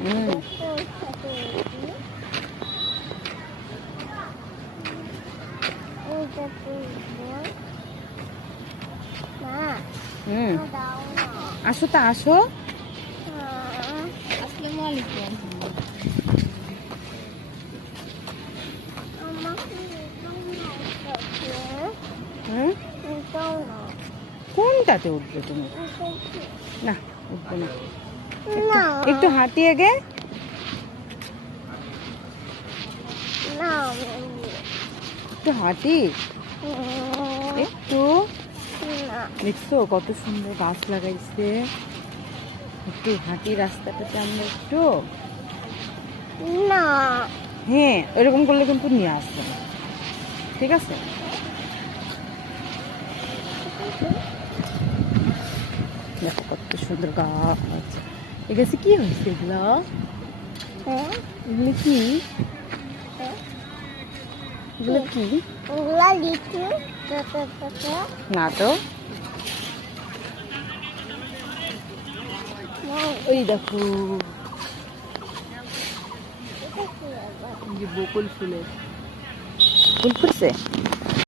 হুম হুম আসো তা আসো। আসসালামু আলাইকুম। হুম কোনটাতে উঠবে তুমি? না উঠবে না। একটু হাঁটি আগে। একটু হাঁটি একটু। দেখছো কত সুন্দর গাছ লাগাইছে। একটু হাঁটি রাস্তাটাতে আমরা একটু। না হ্যাঁ এরকম করলে কিন্তু নিয়ে আসবে না, ঠিক আছে? দেখো কত সুন্দর গাছ। এ গাছে কি হয়েছে এগুলো? এগুলো কি? এগুলো কি? লিচু না তো। ওই দেখো বকুল ফুলের ফুল ফুটছে।